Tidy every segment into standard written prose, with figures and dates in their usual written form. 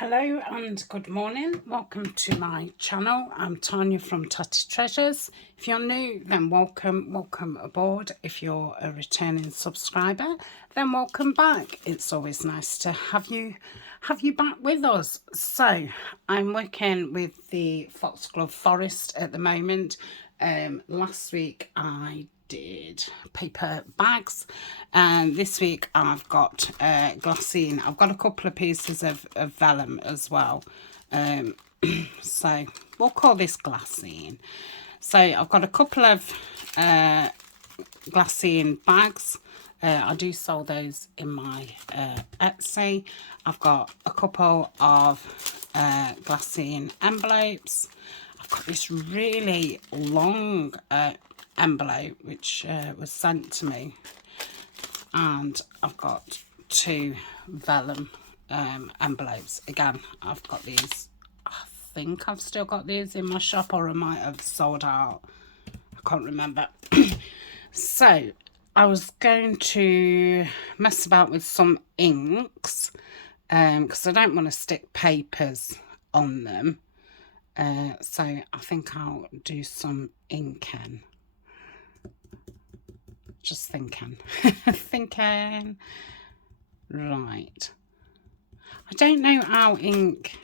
Hello and good morning. Welcome to my channel. I'm Tania from Tatty Treasures. If you're new, then welcome aboard. If you're a returning subscriber, then welcome back. It's always nice to have you back with us. So I'm working with the Foxglove forest at the moment. Last week I did paper bags, and this week I've got Glassine. I've got a couple of pieces of Vellum as well, so we'll call this Glassine. So I've got a couple of Glassine bags. I do sell those in my Etsy. I've got a couple of Glassine envelopes. I've got this really long envelope which was sent to me, and I've got two Vellum envelopes. Again, I've got these. I think I've still got these in my shop, or I might have sold out. I can't remember. So I was going to mess about with some inks because I don't want to stick papers on them. So I think I'll do some inking. Just thinking. Thinking. Right. I don't know how ink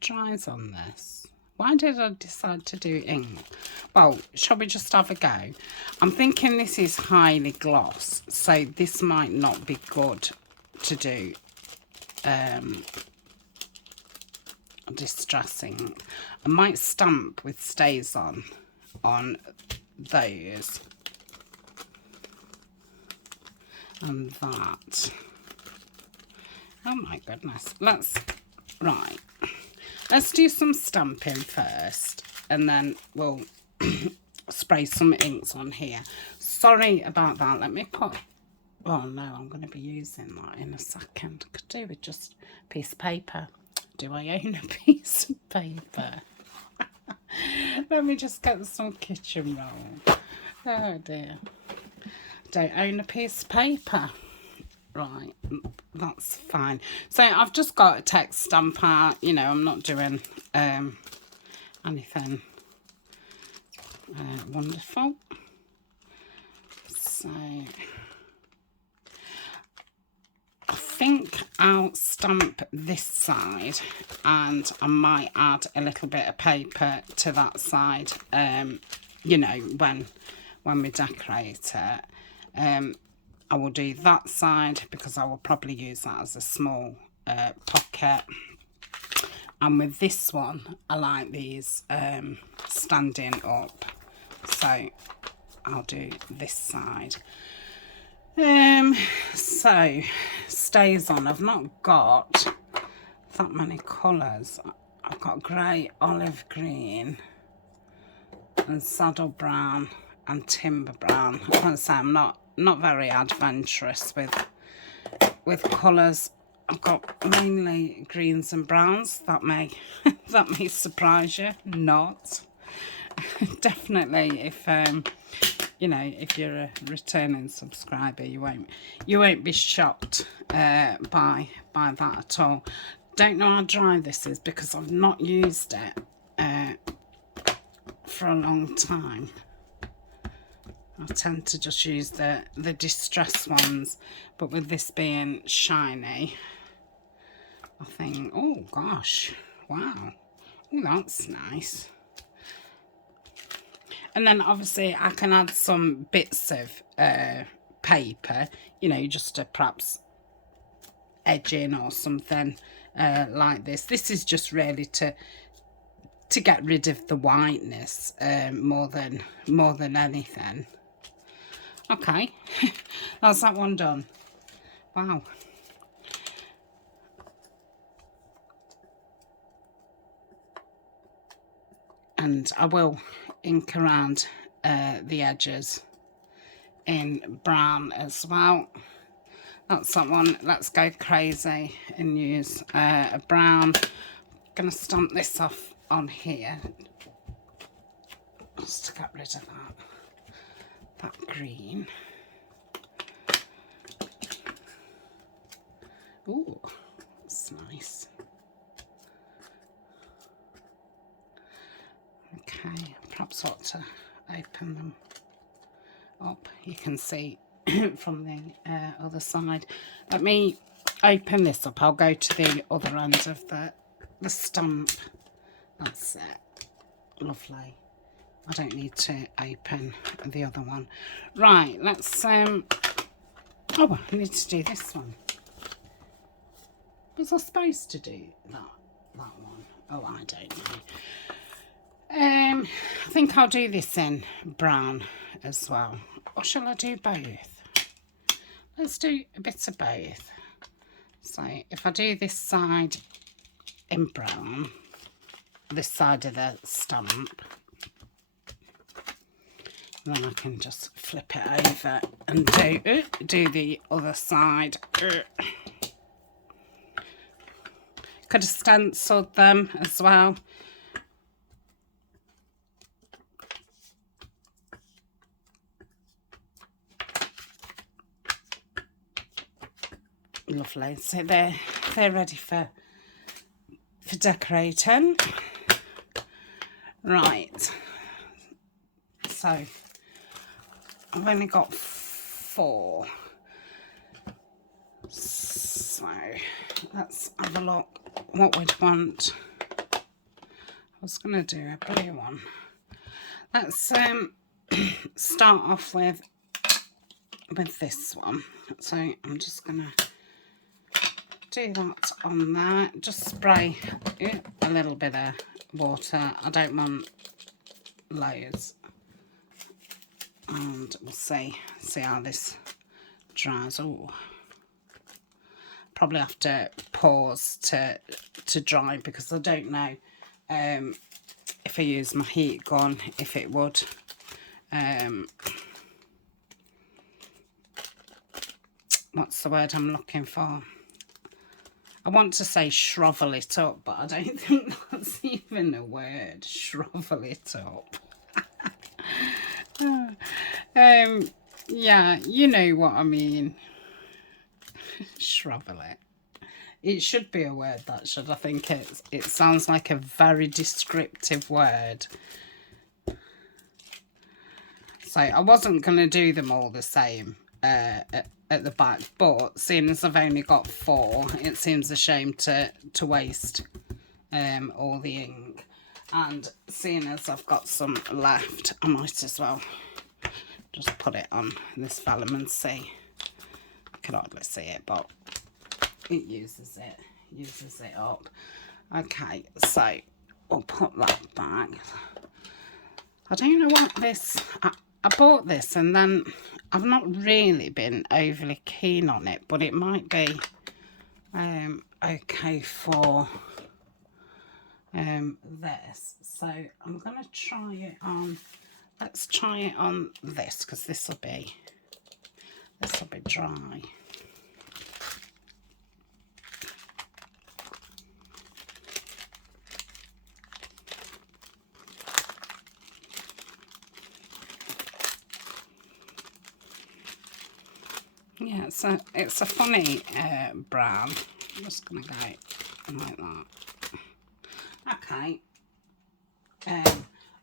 dries on this. Why did I decide to do ink? Well, shall we just have a go? I'm thinking this is highly gloss, so this might not be good to do distress ink. I might stamp with stays on those. And that. Oh my goodness. Let's do some stamping first, and then we'll spray some inks on here. Sorry about that. Let me put, oh no, I'm going to be using that in a second. Could do with just a piece of paper. Do I own a piece of paper? Let me just get some kitchen roll. Oh dear. Don't own a piece of paper. Right, that's fine. So I've just got a text stamp out. You know, I'm not doing anything wonderful. So I think I'll stamp this side, and I might add a little bit of paper to that side, you know, when we decorate it. I will do that side because I will probably use that as a small pocket. And with this one, I like these standing up, so I'll do this side. So stays on. I've not got that many colours. I've got grey, olive green, and saddle brown and timber brown. I want to say I'm not very adventurous with colours. I've got mainly greens and browns. That may surprise you. Not. Definitely, if you know, if you're a returning subscriber, you won't be shocked by that at all. Don't know how dry this is because I've not used it for a long time. I tend to just use the distress ones, but with this being shiny, I think, oh gosh, wow, oh, that's nice. And then obviously I can add some bits of paper, you know, just to perhaps edge in or something like this. This is just really to get rid of the whiteness more than anything. Okay, that's that one done. Wow. And I will ink around the edges in brown as well. That's that one. Let's go crazy and use a brown. I'm going to stamp this off on here just to get rid of that green. Ooh, that's nice. perhaps ought to open them up. You can see from the other side. Let me open this up. I'll go to the other end of the stump. That's it. Lovely. I don't need to open the other one. Right, let's oh, I need to do this one. Was I supposed to do that one? Oh, I don't know. I think I'll do this in brown as well. Or shall I do both? Let's do a bit of both. So if I do this side in brown, this side of the stump, then I can just flip it over and do the other side. Could have stenciled them as well. Lovely. So they're ready for decorating. Right. So I've only got 4. So let's have a look what we'd want. I was going to do a blue one. Let's start off with this one. So I'm just going to do that on there. Just spray a little bit of water. I don't want loads. And we'll see how this dries. Oh, probably have to pause to dry, because I don't know if I use my heat gun, if it would what's the word I'm looking for? I want to say shrivel it up, but I don't think that's even a word. Shrivel it up. Yeah, you know what I mean. Shrivel it. It should be a word, that should. I think it sounds like a very descriptive word. So I wasn't going to do them all the same at the back, but seeing as I've only got 4, it seems a shame to waste all the ink. And seeing as I've got some left, I might as well just put it on this vellum and see. I can hardly see it, but it uses it up. Okay, so we'll put that back. I don't know what this, I bought this and then I've not really been overly keen on it, but it might be okay for this. So I'm going to try it on, let's try it on this, because this will be dry. Yeah, it's a funny brown. I'm just going to go like that. Okay.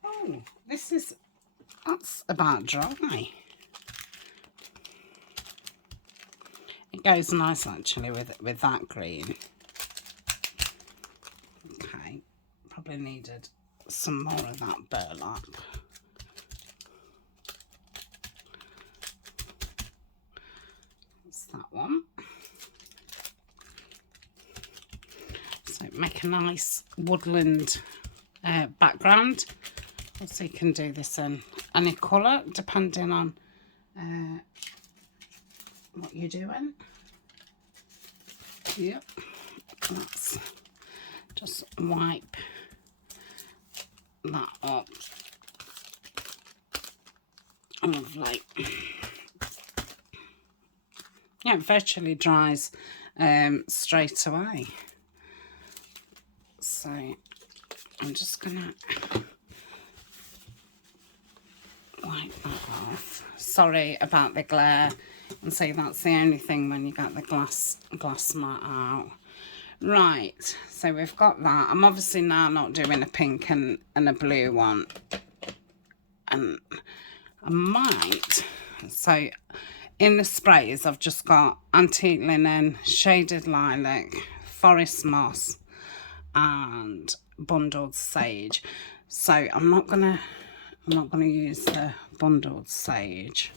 Oh, that's about dry. It goes nice actually with that green. Okay, probably needed some more of that burlap. That's that one. So make a nice woodland background. Also you can do this in any colour depending on what you're doing. Yep, let's just wipe that up. Lovely. Yeah, it virtually dries straight away. So I'm just gonna wipe that off. Sorry about the glare, and say that's the only thing when you get the glass mat out. Right, so we've got that. I'm obviously now not doing a pink and a blue one. and I might, so in the sprays I've just got antique linen, shaded lilac, forest moss and bundled sage. So I'm not gonna use the bundled sage.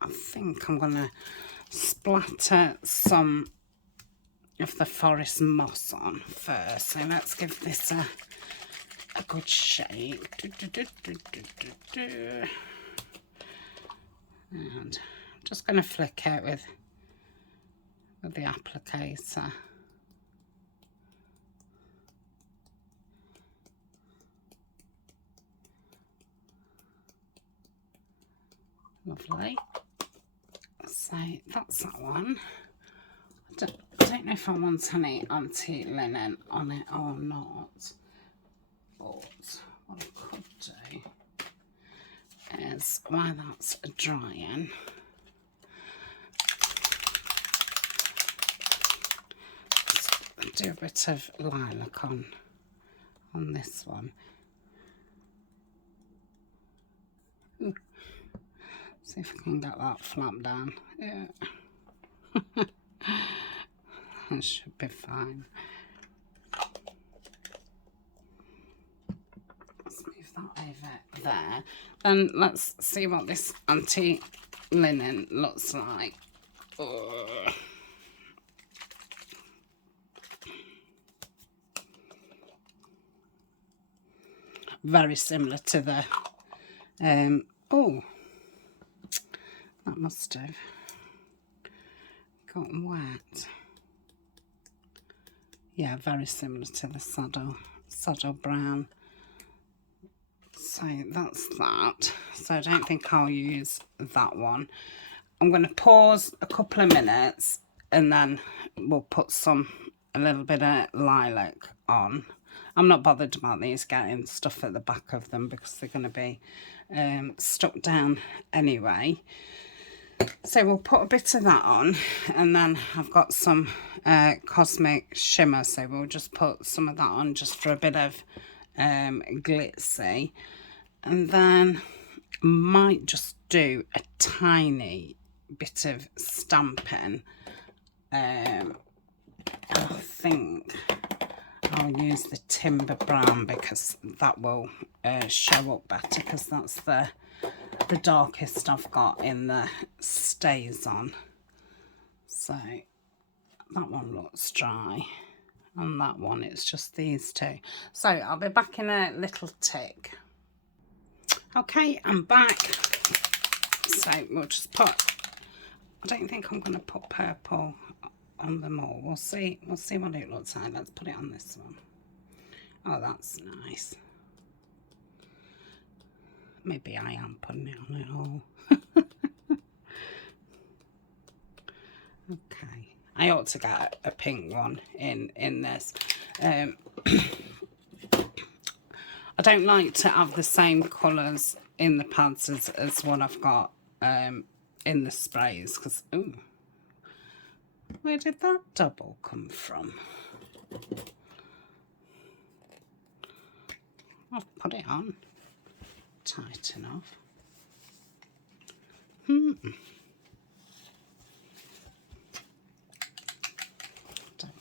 I think I'm gonna splatter some of the forest moss on first. So let's give this a good shake. And I'm just going to flick it with the applicator. Lovely. So that's that one. I don't know if I want any antique linen on it or not, but what I could do is, while that's drying, just do a bit of lilac on this one. Ooh. See if I can get that flap down. Yeah. That should be fine. Let's move that over there. Then let's see what this antique linen looks like. Ugh. Very similar to the oh, that must have gotten wet. Yeah, very similar to the saddle brown. So that's that. So I don't think I'll use that one. I'm going to pause a couple of minutes and then we'll put a little bit of lilac on. I'm not bothered about these getting stuff at the back of them because they're going to be stuck down anyway. So we'll put a bit of that on, and then I've got some cosmic shimmer, so we'll just put some of that on just for a bit of glitzy, and then might just do a tiny bit of stamping. I think I'll use the timber brown because that will show up better, because that's the darkest I've got in the stays on. So that one looks dry, and that one, it's just these two. So I'll be back in a little tick. Okay, I'm back. So we'll just put, I don't think I'm going to put purple on them all. We'll see what it looks like. Let's put it on this one. Oh, that's nice. Maybe I am putting it on it all. Okay, I ought to get a pink one in this. I don't like to have the same colours in the pads as what I've got in the sprays, because, ooh, where did that double come from? I've put it on tight enough. Don't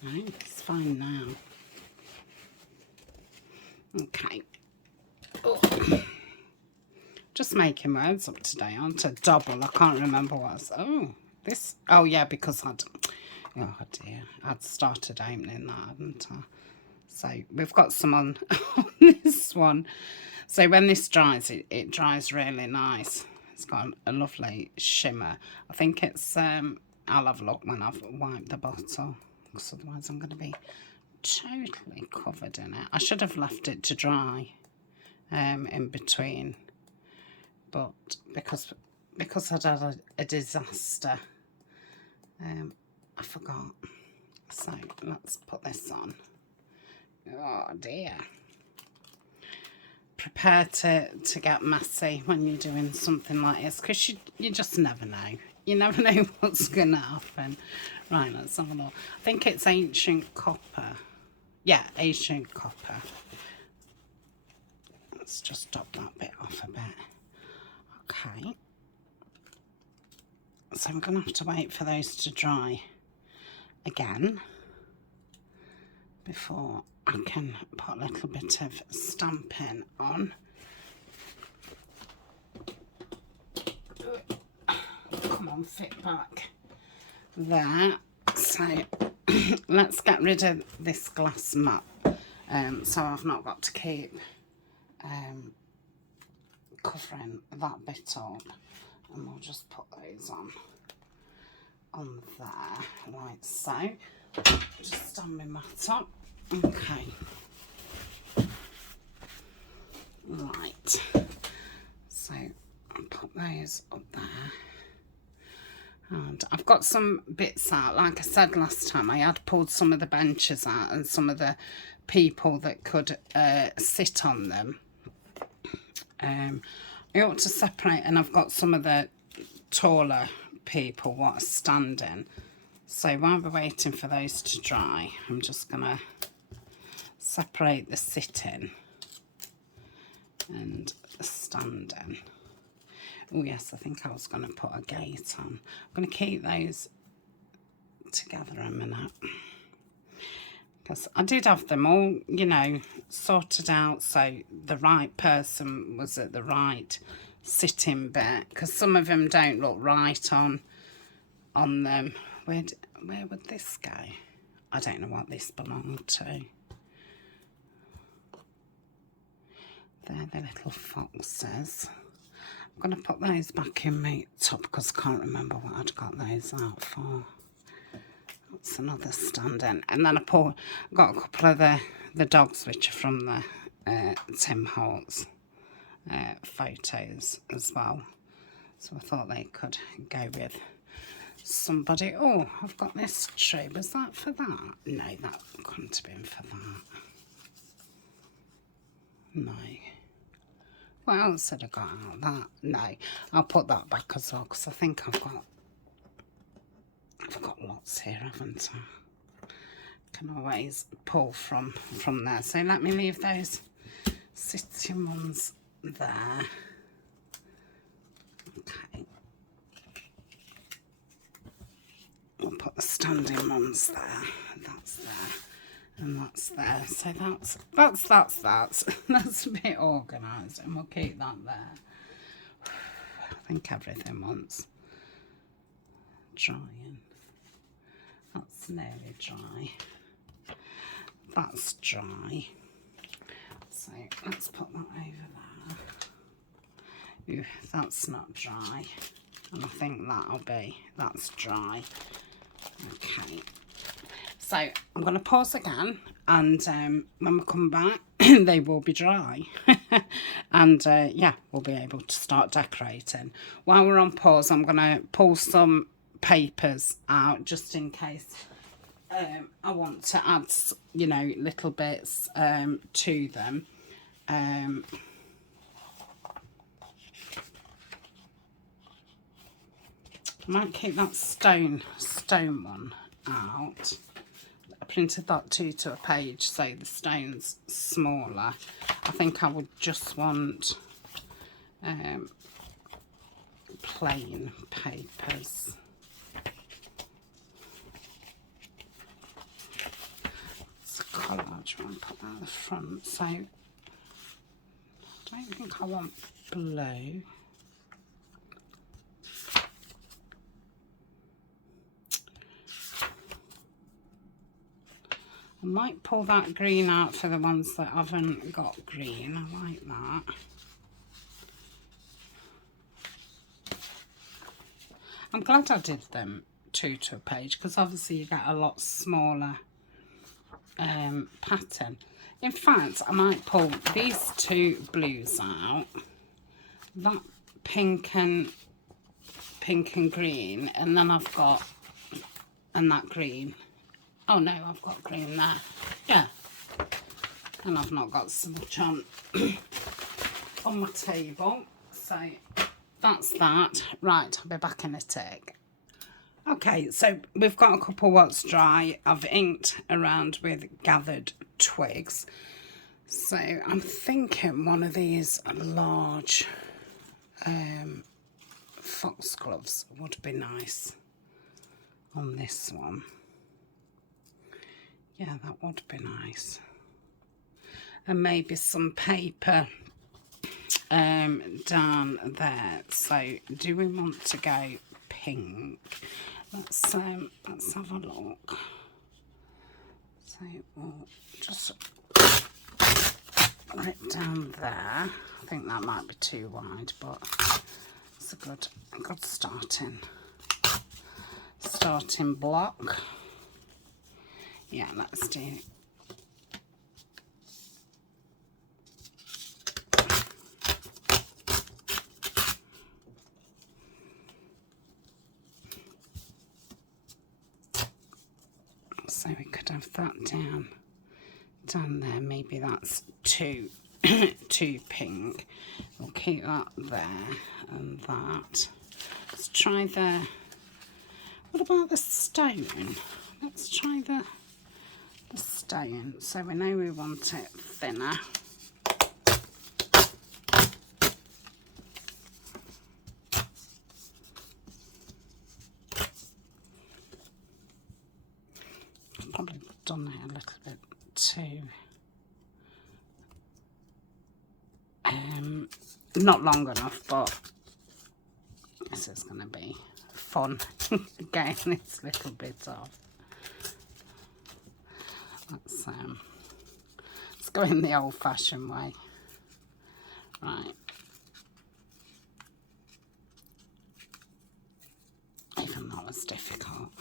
know, it's fine now. Okay. Oh. Just making words up today, aren't I? Double, I can't remember what I was. Oh, this, oh yeah, because oh dear, I'd started opening that, hadn't I? So we've got some on this one. So when this dries, it dries really nice. It's got a lovely shimmer. I think it's, I'll have a look when I've wiped the bottle, because otherwise I'm going to be totally covered in it. I should have left it to dry in between, but because I'd had a disaster, I forgot. So let's put this on. Oh dear. Prepare to get messy when you're doing something like this, because you just never know. You never know what's going to happen. Right, let's have a look. I think it's ancient copper. Yeah, ancient copper. Let's just dot that bit off a bit. Okay. So I'm going to have to wait for those to dry again before I can put a little bit of stamping on. Come on, fit back there. So let's get rid of this glass mat, so I've not got to keep covering that bit up, and we'll just put those on there like so. Just stand my mat up. Okay, right, so I'll put those up there. And I've got some bits out. Like I said last time, I had pulled some of the benches out and some of the people that could sit on them. I ought to separate, and I've got some of the taller people what are standing. So while we're waiting for those to dry, I'm just going to separate the sitting and the standing. Oh yes, I think I was going to put a gate on. I'm going to keep those together a minute, because I did have them all, you know, sorted out so the right person was at the right sitting bit, because some of them don't look right on them. Where would this go? I don't know what this belonged to. They're the little foxes. I'm going to put those back in my top because I can't remember what I'd got those out for. That's another stand-in. And then I got a couple of the dogs which are from the Tim Holtz photos as well. So I thought they could go with somebody. Oh, I've got this tree. Was that for that? No, that couldn't have been for that. No. What else had I got out? That? No, I'll put that back as well, because I think I've got lots here, haven't I? Can always pull from there. So let me leave those sitting ones there. Okay. We'll put the standing ones there. That's there. And that's there. So that's that's a bit organised, and we'll keep that there. I think everything wants drying. That's nearly dry. That's dry. So let's put that over there. Ooh, that's not dry. And I think that's dry. Okay. So I'm going to pause again, and when we come back, they will be dry. And yeah, we'll be able to start decorating. While we're on pause, I'm going to pull some papers out just in case I want to add, you know, little bits to them. I might keep that stone one out. I printed that 2 to a page, so the stone's smaller. I think I would just want plain papers. It's a collage, I want to put that at the front. So I don't think I want blue. I might pull that green out for the ones that haven't got green. I like that. I'm glad I did them 2 to a page, because obviously you get a lot smaller pattern. In fact, I might pull these 2 blues out, that pink and green, and then I've got, and that green. Oh no, I've got green there. Yeah. And I've not got so much on my table. So that's that. Right, I'll be back in a tick. Okay, so we've got a couple what's dry. I've inked around with gathered twigs. So I'm thinking one of these large foxgloves would be nice on this one. Yeah, that would be nice. And maybe some paper down there. So do we want to go pink? Let's have a look. So we'll just right down there. I think that might be too wide, but it's a good starting block. Yeah, let's do it. So we could have that down there. Maybe that's too pink. We'll keep that there and that. Let's try what about the stone? Let's try the stone. So we know we want it thinner. I've probably done it a little bit too. Not long enough, but this is going to be fun getting this little bit off. Let's go in the old-fashioned way. Right. Even that was difficult.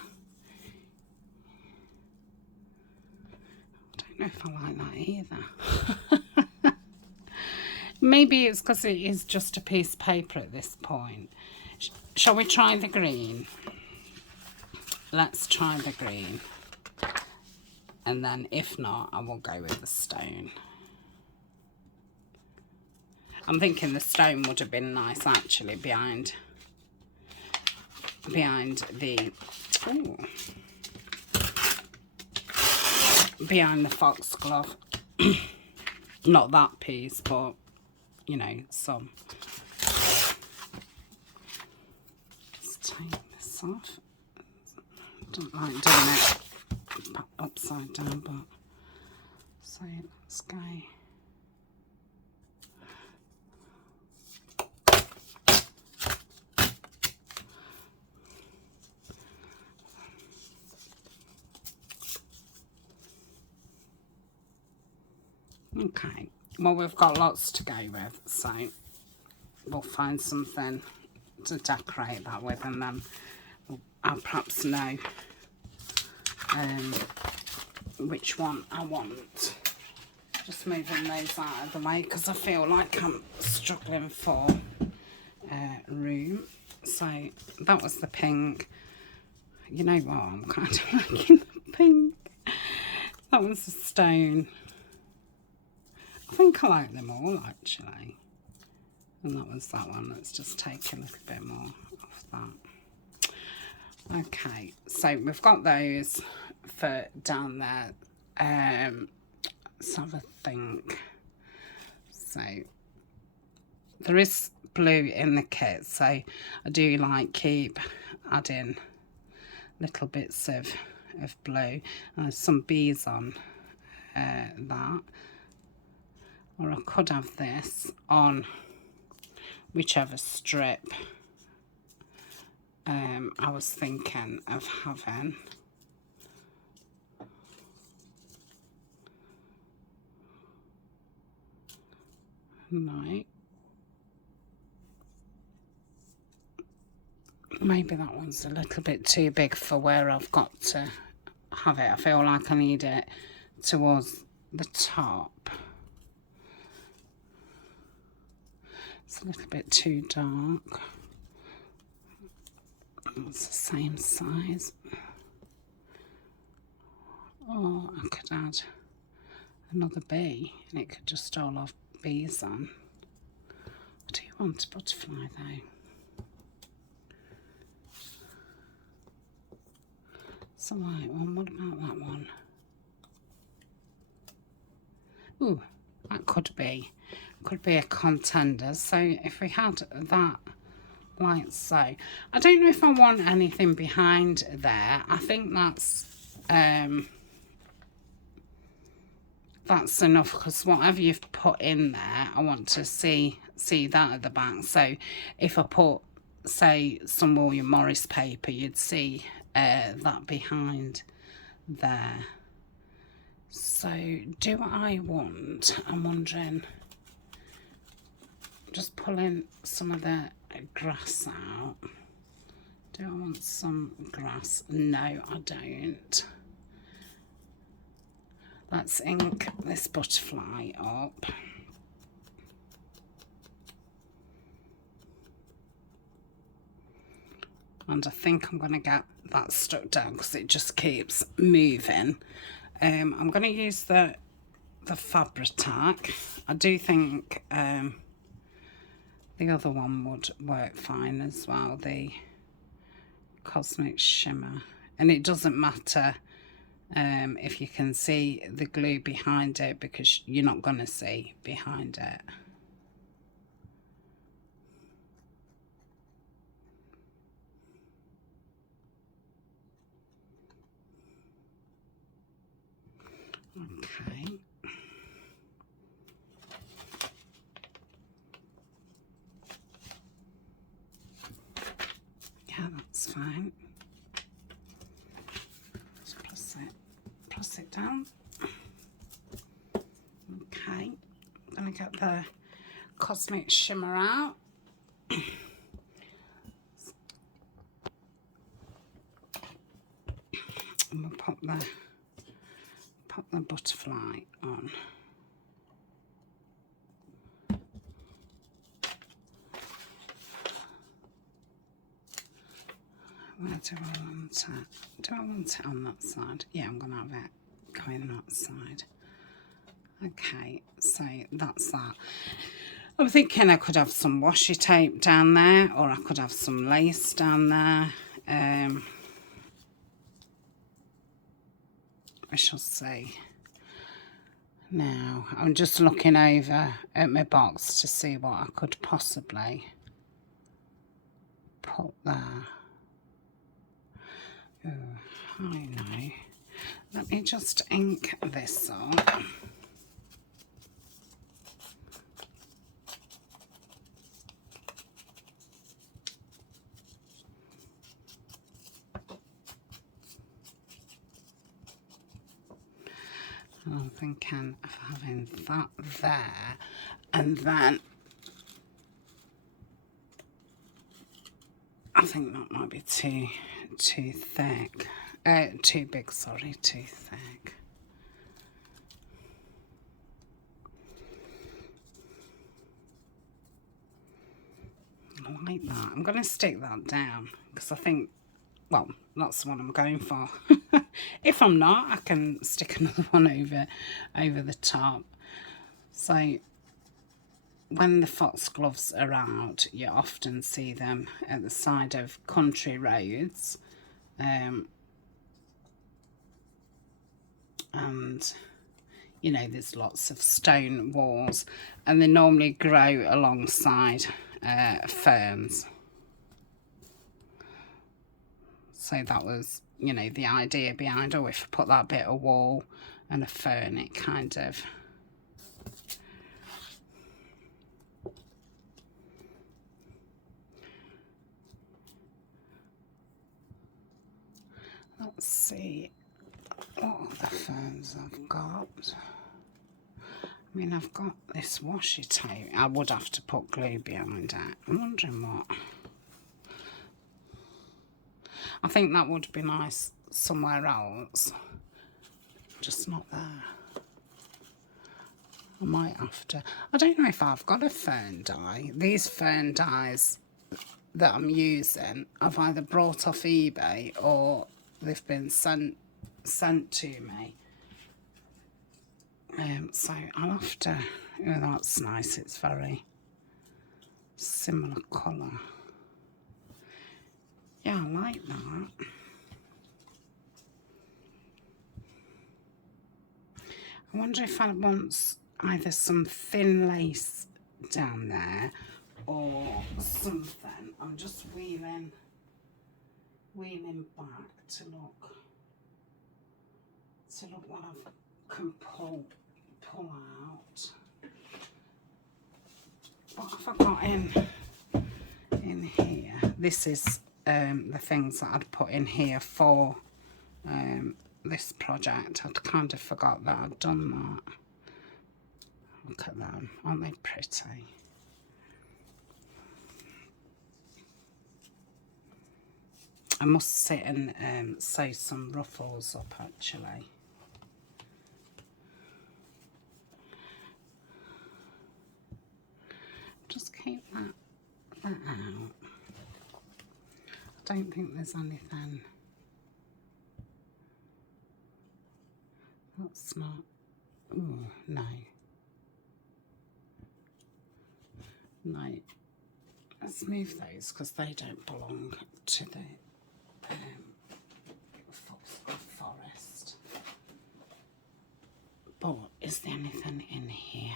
I don't know if I like that either. Maybe it's because it is just a piece of paper at this point. Shall we try the green? Let's try the green. And then if not, I will go with the stone. I'm thinking the stone would have been nice actually behind the behind the foxglove. Not that piece, but you know, some. Just take this off. Don't like doing it upside down, but so let's go. Okay, well, we've got lots to go with, so we'll find something to decorate that with, and then I'll perhaps know which one I want. Just moving those out of the way because I feel like I'm struggling for room. So that was the pink. You know what, I'm kind of liking the pink. That was the stone. I think I like them all actually. And that was that one. Let's just take a little bit more off that. Okay, so we've got those for down there. Let's have a think. So there is blue in the kit, so I do like keep adding little bits of blue. There's some bees on that. Or I could have this on whichever strip I was thinking of having. Right. Maybe that one's a little bit too big for where I've got to have it. I feel like I need it towards the top. It's a little bit too dark. It's the same size. Or I could add another bee and it could just all have bees on. I do want a butterfly though. It's a light one. What about that one? Ooh, That could be a contender. So if we had that like so, I don't know if I want anything behind there. I think that's enough, because whatever you've put in there, I want to see that at the back. So if I put, say, some William Morris paper, you'd see that behind there. So do I want, I'm wondering, just pulling some of the grass out. Do I want some grass? No, I don't. Let's ink this butterfly up. And I think I'm going to get that stuck down because it just keeps moving. I'm going to use the Fabri-Tac. I do think the other one would work fine as well, the Cosmic Shimmer. And it doesn't matter if you can see the glue behind it, because you're not going to see behind it. Okay. Yeah, that's fine. Just press it down. Okay, I'm gonna get the Cosmic Shimmer out. And we'll pop the butterfly on. Where do I want it? Do I want it on that side? Yeah, I'm going to have it going that side. Okay, so that's that. I'm thinking I could have some washi tape down there, or I could have some lace down there. I shall see. Now, I'm just looking over at my box to see what I could possibly put there. Oh, I know. Let me just ink this up. I'm thinking of having that there, and then I think that might be too thick, too big, sorry, too thick. I like that. I'm going to stick that down because I think, well, that's what I'm going for. If I'm not, I can stick another one over the top. So when the foxgloves are out, you often see them at the side of country roads, and you know, there's lots of stone walls, and they normally grow alongside ferns. So that was, you know, the idea behind, oh, if I put that bit of wall and a fern, it kind of let's see what other ferns I've got. I mean, I've got this washi tape. I would have to put glue behind it. I'm wondering what. I think that would be nice somewhere else, just not there. I might have to. I don't know if I've got a fern dye. These fern dyes that I'm using I've either brought off eBay or they've been sent to me. So I'll have to. Oh, that's nice. It's very similar colour. Yeah, I like that. I wonder if I want either some thin lace down there or something. I'm just wheeling back to look what I can pull out. What have I got in here? This is the things that I'd put in here for this project. I'd kind of forgot that I'd done that. Look at them, aren't they pretty? I must sit and sew some ruffles up actually. Just keep that out. I don't think there's anything. That's not. Ooh, no. No. Let's move those because they don't belong to the Foxglove forest. But is there anything in here?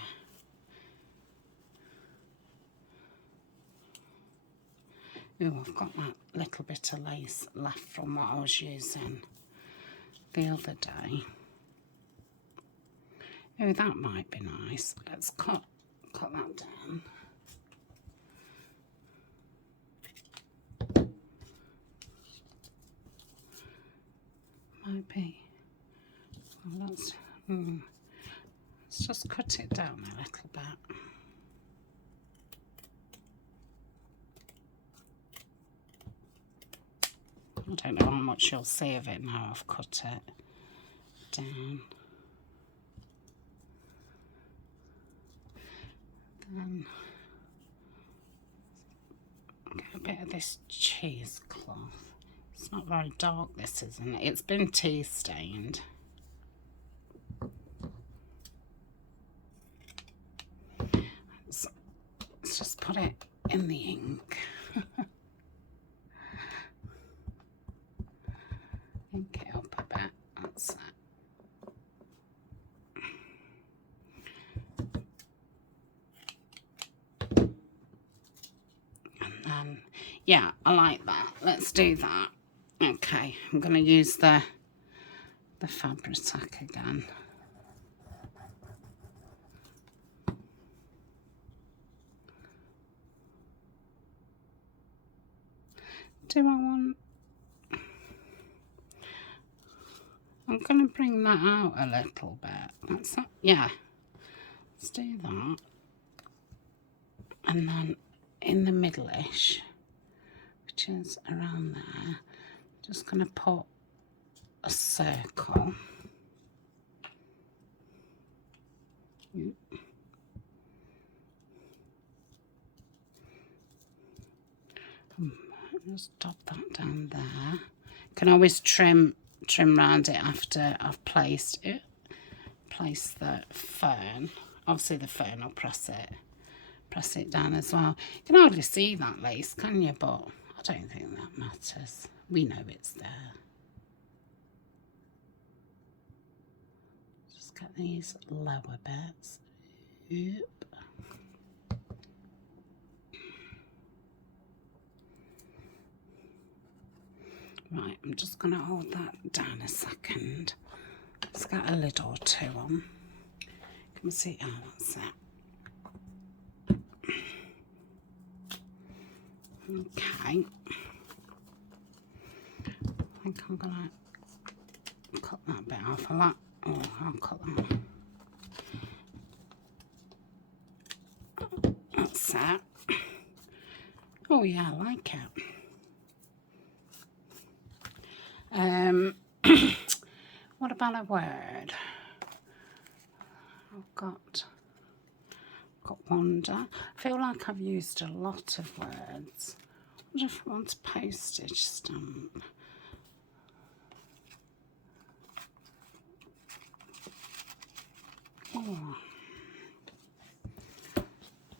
Oh, I've got that little bit of lace left from what I was using the other day. Oh, that might be nice. Let's cut that down. Might be. Well, let's just cut it down a little bit. I don't know how much you'll see of it now I've cut it down. Then get a bit of this cheesecloth. It's not very dark, this, isn't it? It's been tea stained. Let's just put it in the ink. Ink it up a bit. That's it. And then, yeah, I like that. Let's do that. Okay, I'm going to use the Fabri-Tac again. Do I want... I'm going to bring that out a little bit. That's not... Yeah, let's do that. And then in the middle-ish, which is around there, just going to put a circle. Just dot that down there. You can always trim around it after I've placed the fern. Obviously the fern will press it down as well. You can hardly see that lace, can you? But I don't think that matters. We know it's there. Just get these lower bits. Oop. Right, I'm just going to hold that down a second. Let's get a lid or two on. Can we see? Oh, that's it. Okay. I think I'm going to cut that bit off. Oh, I'll cut that. That's it. Oh, yeah, I like it. What about a word? I've got wonder. I feel like I've used a lot of words. I wonder if I want a postage stamp. Oh.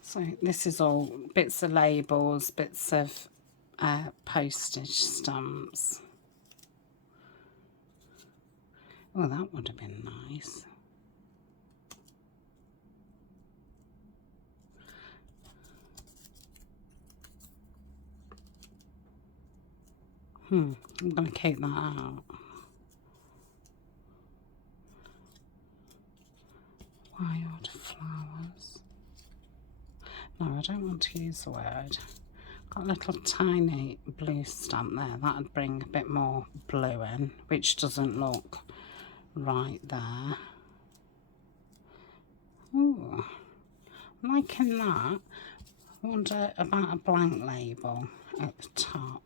So this is all bits of labels, bits of postage stamps. Oh, that would have been nice. I'm going to keep that out. Wildflowers. No, I don't want to use the word. Got a little tiny blue stamp there. That would bring a bit more blue in, which doesn't look right there. Ooh, I'm liking that. I wonder about a blank label at the top.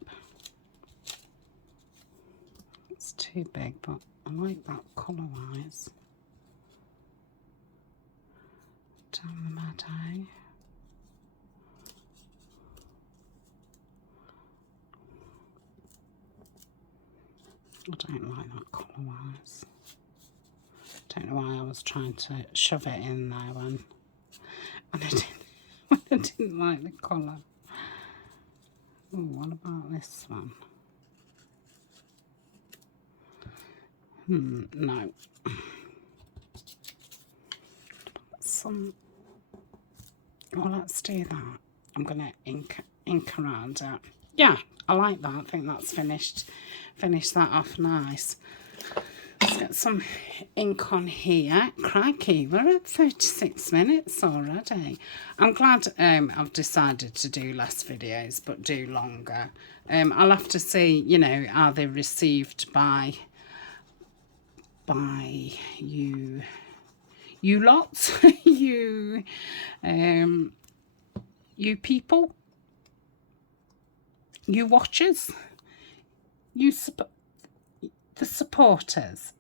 It's too big, but I like that colour-wise. Down the meadow. I don't like that colour-wise. Don't know why I was trying to shove it in there when I didn't like the colour. Oh, what about this one? No. Well, let's do that. I'm going to ink around it. Yeah, I like that. I think that's finished that off nice. Let's get some ink on here. Crikey, we're at 36 minutes already. I'm glad I've decided to do less videos but do longer. I'll have to see, you know, are they received by you lots, you people, you watchers, the supporters.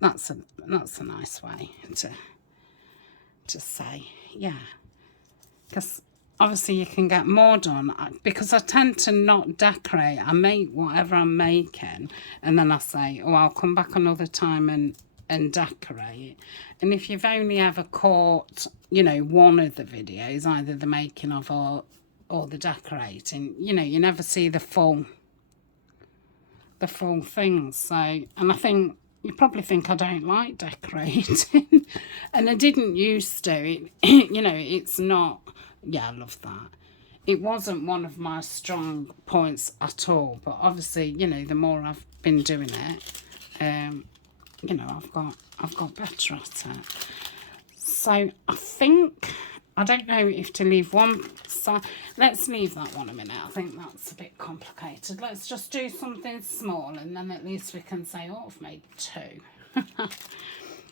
That's a nice way to say, yeah. Because obviously you can get more done. Because I tend to not decorate. I make whatever I'm making, and then I say, oh, I'll come back another time and decorate. And if you've only ever caught, you know, one of the videos, either the making of or the decorating, you know, you never see the full thing. So, and I think you probably think I don't like decorating, and I didn't used to. You know, it's not. Yeah, I love that. It wasn't one of my strong points at all, but obviously, you know, the more I've been doing it, you know, I've got better at it. So I think, I don't know if to leave one side. Let's leave that one a minute. I think that's a bit complicated. Let's just do something small, and then at least we can say, oh, I've made two.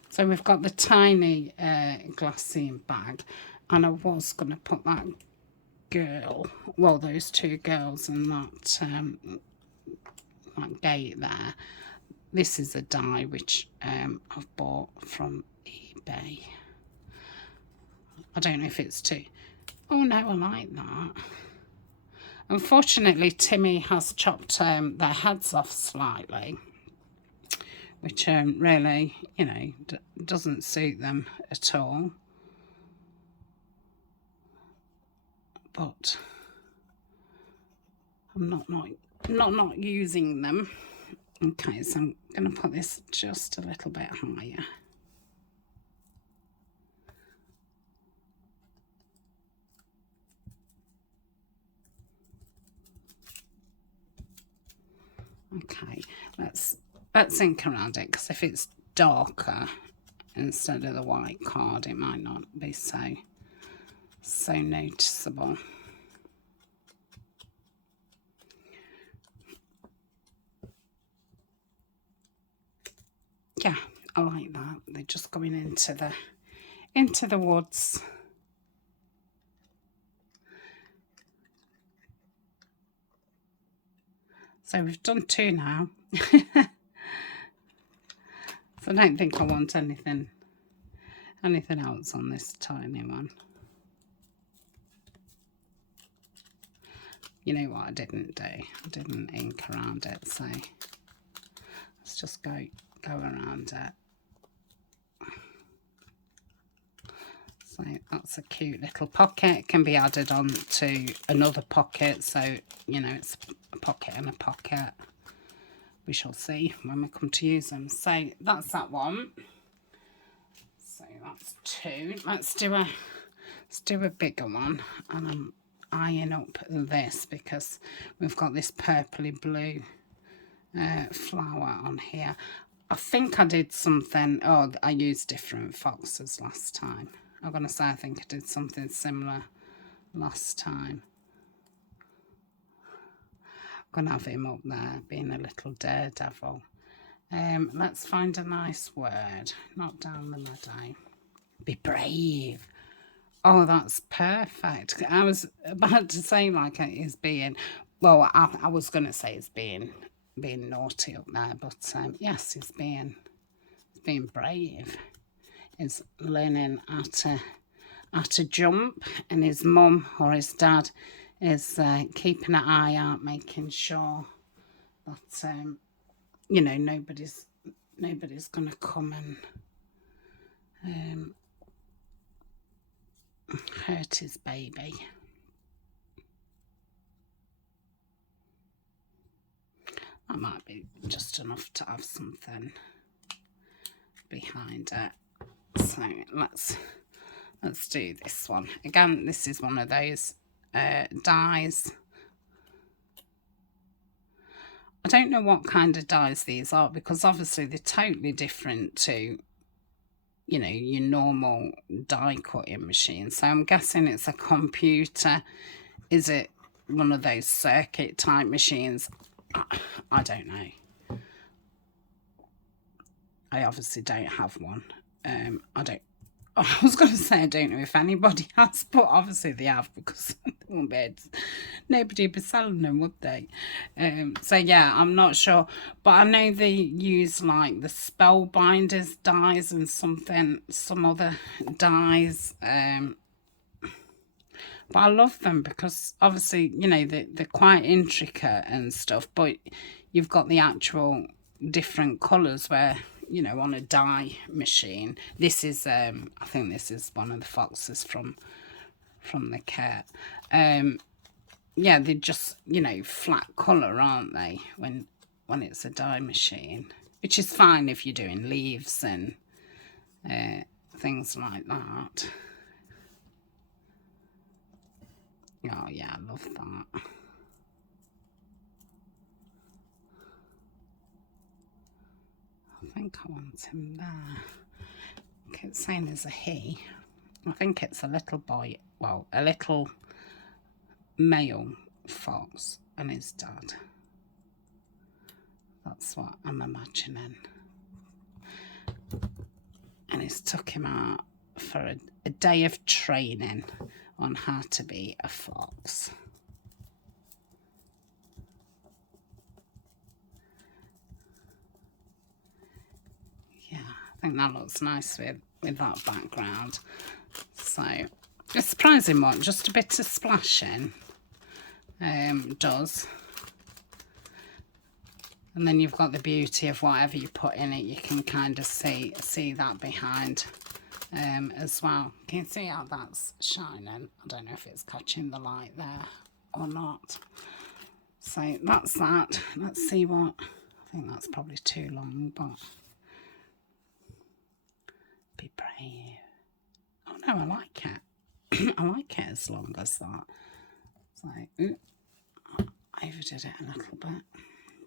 So we've got the tiny Glassine bag, and I was going to put that girl, well, those two girls and that gate there. This is a die which I've bought from eBay. I don't know if it's too... Oh no, I like that. Unfortunately, Timmy has chopped their heads off slightly, which really, you know, doesn't suit them at all. But I'm not using them. Okay, so I'm going to put this just a little bit higher. Okay, let's ink around it, because if it's darker instead of the white card, it might not be so noticeable. Yeah, I like that. They're just going into the woods. So we've done two now. So I don't think I want anything else on this tiny one. You know what I didn't do? I didn't ink around it, so let's just go around it. So that's a cute little pocket. It can be added on to another pocket, so you know, it's a pocket and a pocket. We shall see when we come to use them. So that's that one. So that's two. Let's do a bigger one, and I'm eyeing up this because we've got this purpley blue flower on here. I think I did something, oh, I used different foxes last time. I'm going to say I think I did something similar last time. I'm going to have him up there being a little daredevil. Let's find a nice word. Not down the meadow. Be brave. Oh, that's perfect. I was about to say like it's being, well, I was going to say it's being naughty up there, but yes, it's being brave. He's learning how to jump, and his mum or his dad is keeping an eye out, making sure that you know, nobody's gonna come and hurt his baby. That might be just enough to have something behind it. So let's do this one again. This is one of those dies. I don't know what kind of dies these are, because obviously they're totally different to, you know, your normal die cutting machine. So I'm guessing it's a computer. Is it one of those circuit type machines? I don't know. I obviously don't have one. I was going to say I don't know if anybody has, but obviously they have, because they won't be able to, nobody would be selling them, would they? So yeah, I'm not sure, but I know they use like the Spellbinders dies and some other dies. But I love them because obviously, you know, they're quite intricate and stuff, but you've got the actual different colours where, you know, on a die machine. This is, I think this is one of the foxes from the kit. Yeah, they're just, you know, flat colour, aren't they, when it's a die machine, which is fine if you're doing leaves and things like that. Oh yeah, I love that. I think I want him there. Okay, it's saying there's a he. I think it's a little boy, well, a little male fox and his dad. That's what I'm imagining. And he's took him out for a day of training on how to be a fox. Yeah, I think that looks nice with that background. So, a surprising one, just a bit of splashing does. And then you've got the beauty of whatever you put in it, you can kind of see that behind as well. Can you see how that's shining? I don't know if it's catching the light there or not. So that's that. Let's see what, I think that's probably too long, but be brave. Oh no, I like it. I like it as long as that. So, ooh, I overdid it a little bit.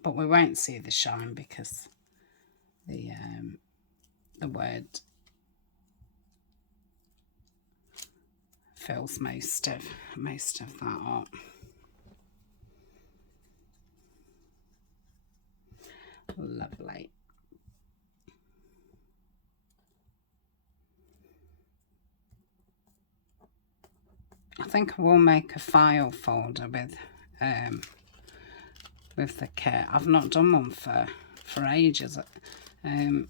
But we won't see the shine because the word fills most of that up. Lovely. I think I will make a file folder with the kit. I've not done one for ages. I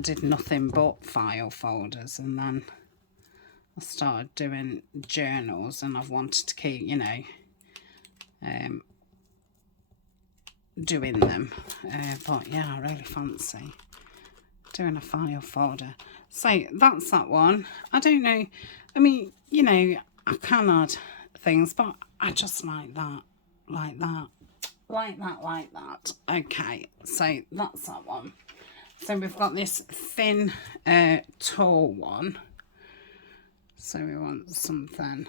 did nothing but file folders, and then I started doing journals, and I've wanted to keep, you know, doing them. But yeah, I really fancy doing a file folder. So that's that one. I don't know, I mean, you know, I can add things, but I just like that, like that, like that, like that. Okay, so that's that one. So we've got this thin, tall one. So we want something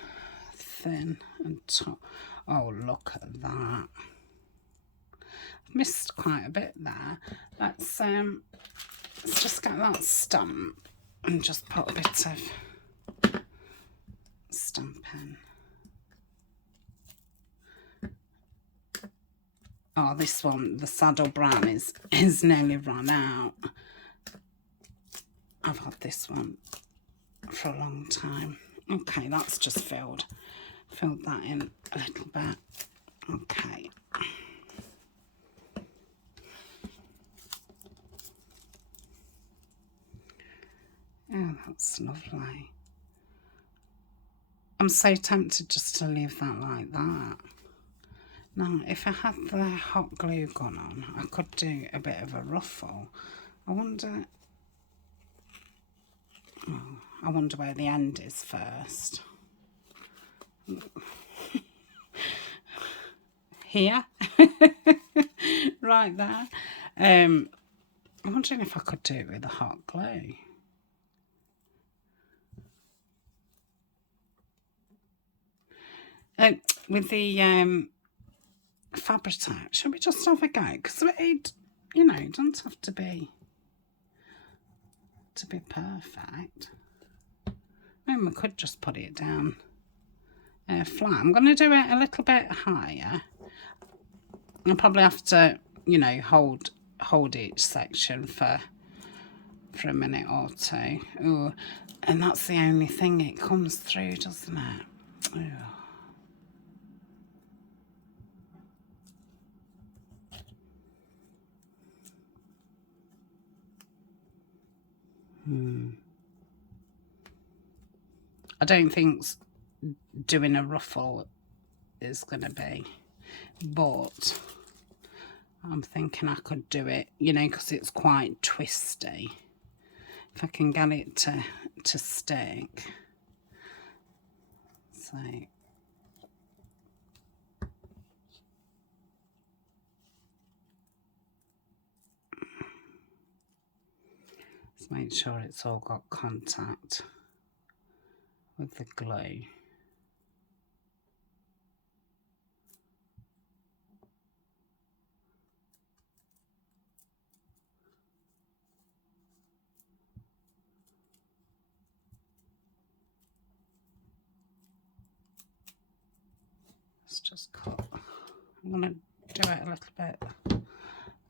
thin and tall. Oh, look at that. missed quite a bit there. Let's just get that stamp and just put a bit of stamp in. Oh, this one, the saddle brown, is nearly run out. I've had this one for a long time. Okay, that's just filled that in a little bit. Okay. Oh, that's lovely. I'm so tempted just to leave that like that. Now, if I had the hot glue gun on, I could do a bit of a ruffle. I wonder where the end is first. Here. Right there. I'm wondering if I could do it with the hot glue. With the Fabri-Tac, should we just have a go? Because it, you know, it doesn't have to be perfect. And we could just put it down flat. I'm going to do it a little bit higher. I'll probably have to, you know, hold each section for a minute or two. Ooh, and that's the only thing, it comes through, doesn't it? Ooh. I don't think doing a ruffle is going to be, but I'm thinking I could do it, you know, because it's quite twisty. If I can get it to stick. So let's make sure it's all got contact with the glue. Let's just cut. I'm going to do it a little bit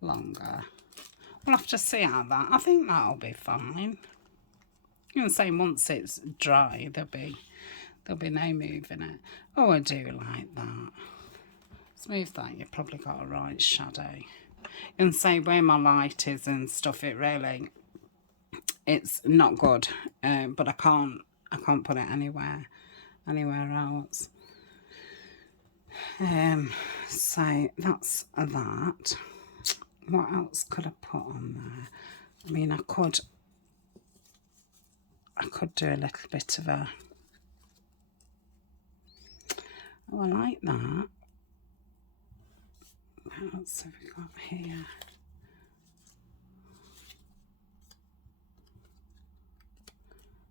longer. We'll have to see how that. I think that'll be fine. You can say once it's dry, there'll be no moving it. Oh, I do like that. Let's move that. You've probably got a right shadow. You can say where my light is and stuff. It's not good. But I can't put it anywhere else. So that's that. What else could I put on there? I mean, I could do a little bit of a, oh, I like that. What else have we got here?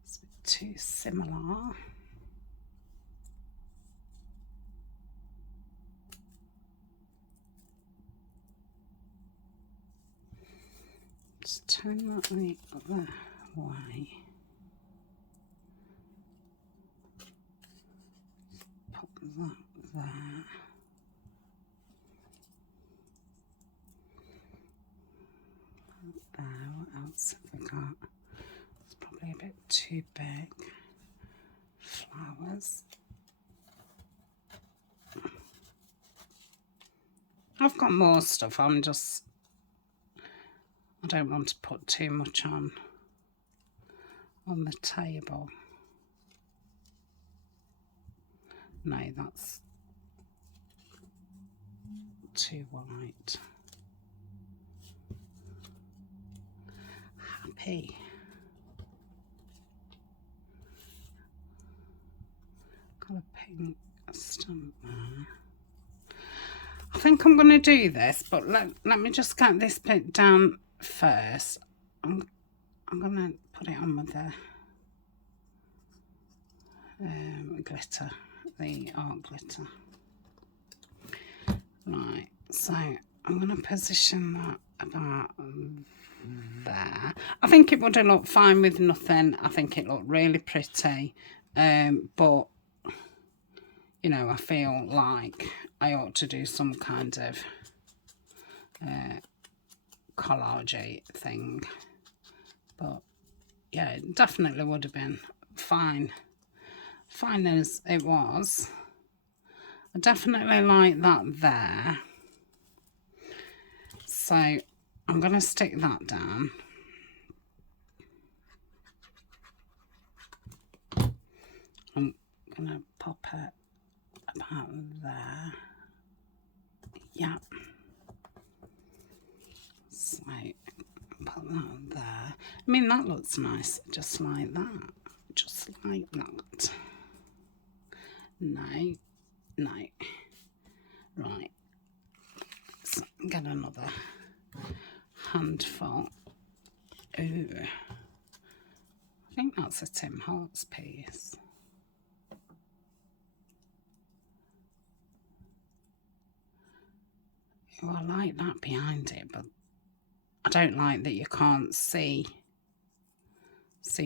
It's a bit too similar. Just turn that the other way. Pop that there. There, what else have we got? It's probably a bit too big. Flowers. I've got more stuff, I don't want to put too much on the table. No, that's too white. Happy. Got a pink stamp there. I think I'm going to do this, but let me just get this bit down first. I'm going to put it on with the glitter, the art glitter. Right, so I'm going to position that about there. I think it would have looked fine with nothing. I think it looked really pretty. But, you know, I feel like I ought to do some kind of collage thing. But, yeah, it definitely would have been fine. Fine as it was. I definitely like that there. So I'm going to stick that down. I'm going to pop it about there. Yeah. So put that there. I mean, that looks nice, just like that. Just like that. No. No. Right. Let's get another handful. Ooh. I think that's a Tim Holtz piece. Oh, I like that behind it, but I don't like that you can't see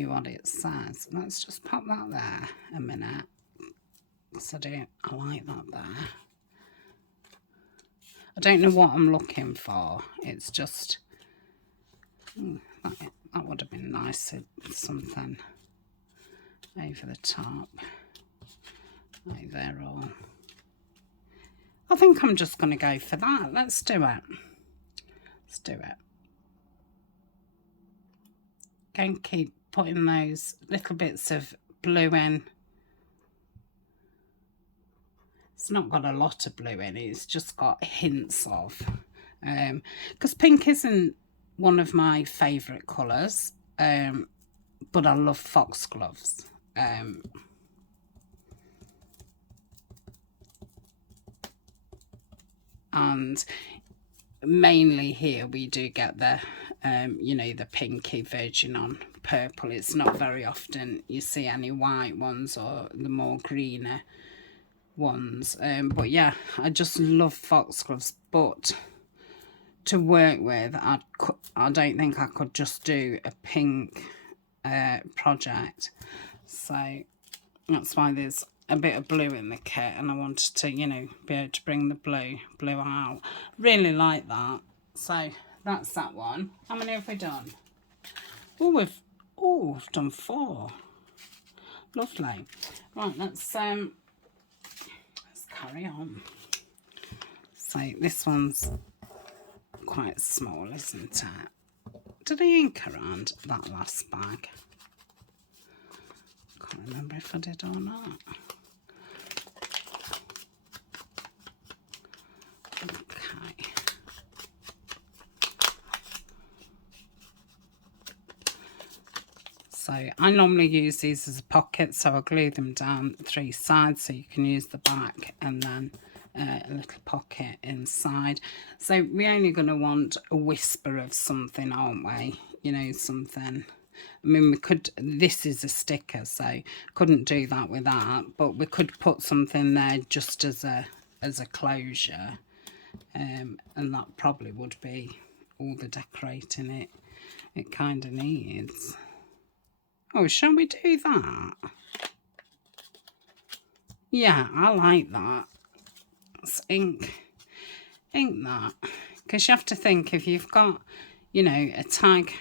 what it says. Let's just pop that there a minute. So I like that there. I don't know what I'm looking for. It's just that would have been nice with something over the top. Like they're all. I think I'm just going to go for that. Let's do it. Let's do it. Go and keep putting those little bits of blue in. It's not got a lot of blue in it, it's just got hints of. Because pink isn't one of my favourite colours, but I love foxgloves. And mainly here we do get the, you know, the pinky virgin on purple. It's not very often you see any white ones or the more greener ones. But yeah, I just love foxgloves, but to work with, I don't think I could just do a pink project. So that's why there's a bit of blue in the kit, and I wanted to, you know, be able to bring the blue out. Really like that. So that's that one. How many have we done? Oh, we've done 4. Lovely. Right, let's carry on. So this one's quite small, isn't it? Did I ink around that last bag? Can't remember if I did or not. Okay. So I normally use these as a pocket, so I'll glue them down 3 sides so you can use the back and then a little pocket inside. So we're only going to want a whisper of something, aren't we? You know, something. I mean, we could, this is a sticker, so couldn't do that with that, but we could put something there just as a closure, and that probably would be all the decorating it kind of needs. Oh, shall we do that? Yeah, I like that. Let's ink that, because you have to think, if you've got, you know, a tag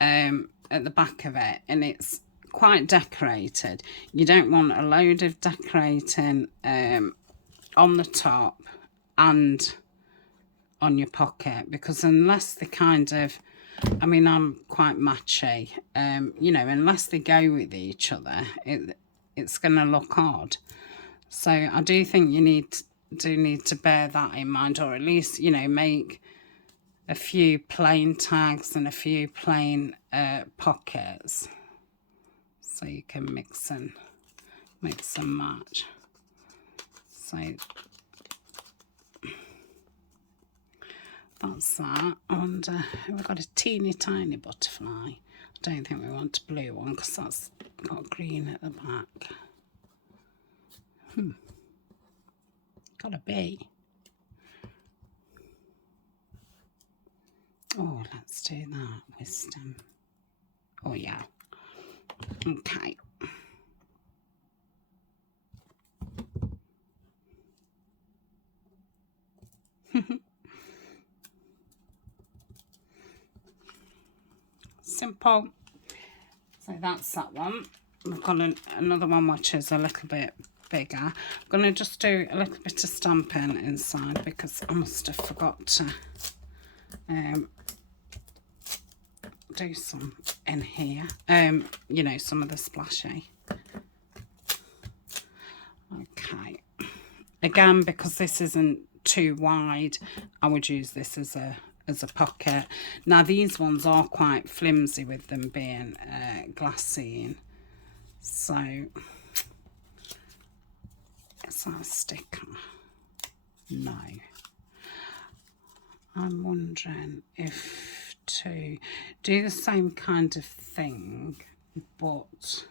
at the back of it and it's quite decorated, you don't want a load of decorating on the top and on your pocket, because unless they kind of, I mean, I'm quite matchy, you know, unless they go with each other, it's going to look odd. So I do think you need to bear that in mind, or at least, you know, make a few plain tags and a few plain pockets, so you can mix and match. So that's that. And we've got a teeny tiny butterfly. I don't think we want a blue one because that's got green at the back. Got a bee. Oh, let's do that. Wisdom. Oh, yeah. Okay. Simple. So that's that one. We've got another one which is a little bit bigger. I'm going to just do a little bit of stamping inside because I must have forgot to do some in here. You know, some of the splashy. Okay. Again, because this isn't too wide, I would use this as a pocket. Now these ones are quite flimsy with them being glassine. So is that a sticker? No. I'm wondering if to do the same kind of thing, but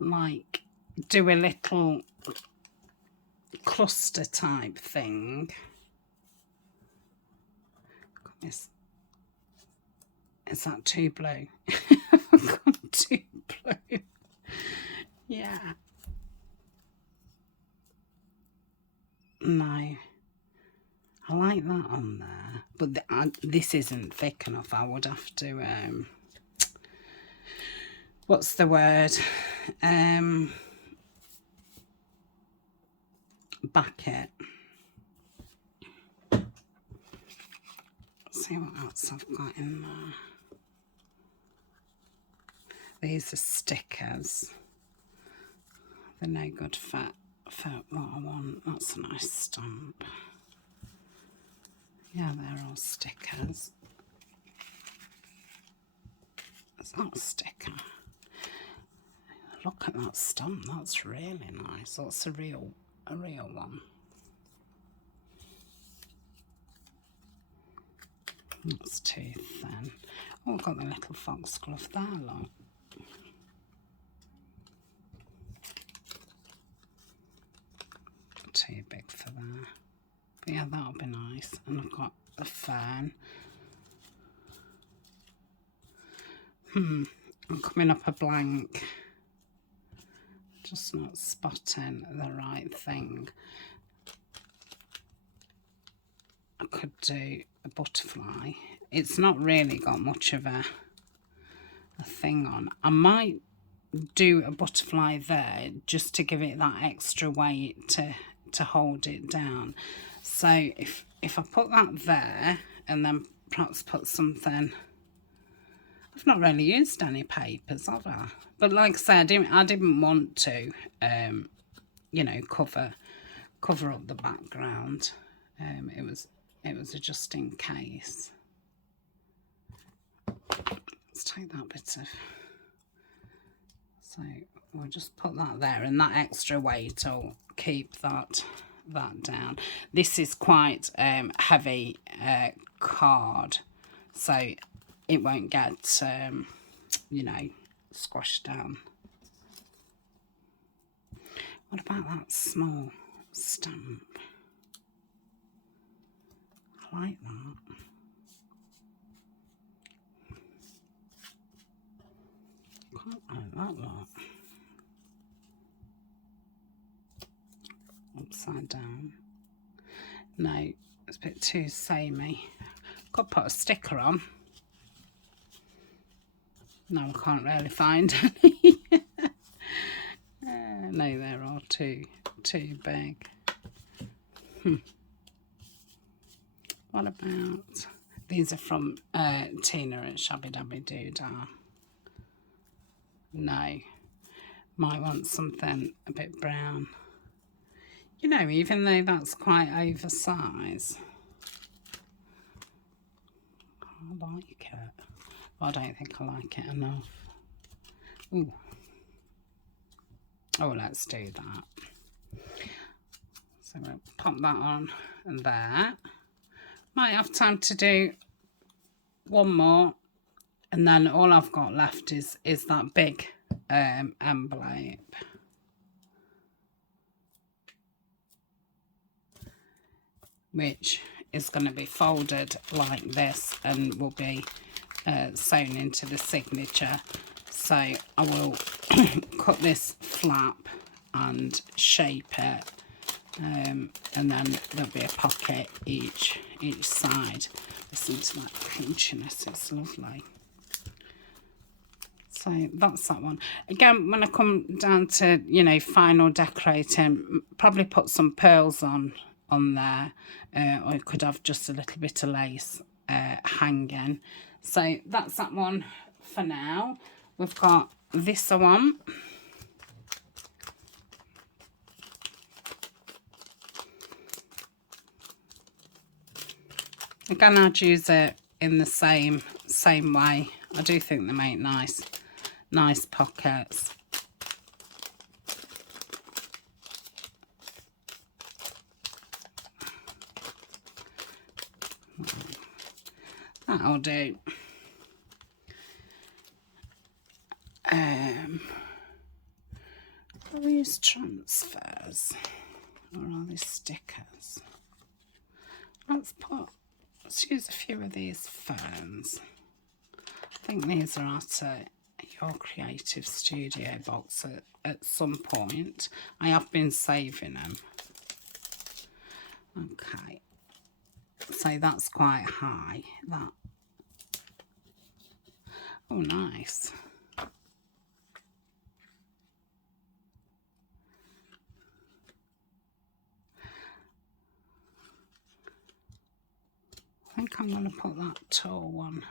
like do a little cluster type thing. Is that too blue? I've gone too blue. Yeah. No. I like that on there. But this isn't thick enough. I would have to, what's the word? Back it. See what else I've got in there. These are stickers. They're no good for what I want. That's a nice stamp. Yeah, they're all stickers. Is that a sticker? Look at that stamp. That's really nice. That's a real one. That's too thin. Oh, I've got the little foxglove there, look. Too big for that. But yeah, that'll be nice. And I've got a fern. I'm coming up a blank. Just not spotting the right thing. I could do a butterfly. It's not really got much of a thing on. I might do a butterfly there just to give it that extra weight to hold it down. So if I put that there and then perhaps put something, I've not really used any papers, have I? But like I said, I didn't want to you know, cover up the background. It was a just in case. Let's take that bit of, so we'll just put that there, and that extra weight will keep that down. This is quite heavy card, so it won't get you know, squashed down. What about that small stamp? I like that. Quite like that lot. Upside down. No, it's a bit too samey. Could put a sticker on. No, I can't really find any. No, they're all too big. What about these? Are from Tina at Shabby Dabby Doodah. No, might want something a bit brown. You know, even though that's quite oversized, I like it. I don't think I like it enough. Ooh. Oh, let's do that. So we'll pop that on and there. Might have time to do one more, and then all I've got left is that big envelope. which is going to be folded like this and will be sewn into the signature. So I will cut this flap and shape it, and then there'll be a pocket each side. Listen to that crunchiness, it's lovely. So that's that one. Again, when I come down to, you know, final decorating, probably put some pearls on there, or you could have just a little bit of lace hanging. So that's that one for now. We've got this one. Again, I'd use it in the same way. I do think they make nice pockets. That'll do. Are these transfers or are these stickers? Let's use a few of these ferns. I think these are at Your Creative Studio box at some point. I have been saving them. Okay, so that's quite high, that. Oh, nice. I think I'm going to put that tall one